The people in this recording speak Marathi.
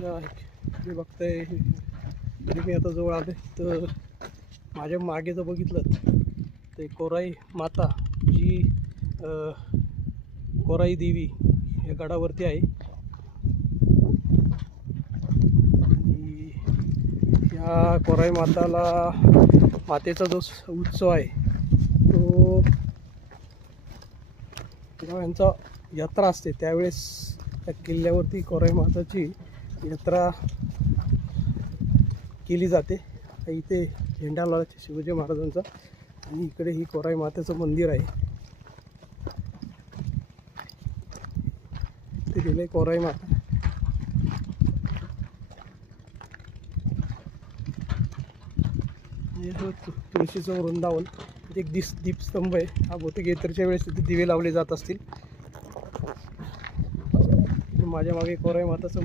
जे बघताय तरी मी आता जवळ आले तर माझ्या मागे जर बघितलं ते कोराई माता जी कोराई देवी या गडावरती आहे. आणि या कोराई माताला मातेचा जो स- उत्सव आहे तो जेव्हा यांचा यात्रा असते त्यावेळेस त्या किल्ल्यावरती कोराई माताची यात्रा केली जाते. इथे झेंडा लावायचे शिवाजी महाराजांचा आणि इकडे ही कोराई मातेचं मंदिर आहे. ते आहे कोराई माता. तुळशीचं वृंदावन एक दिस दीपस्तंभ आहे. हा बहुतेक येतरच्या वेळेस तिथे दिवे लावले जात असतील. माझ्या मागे कोराई माताचं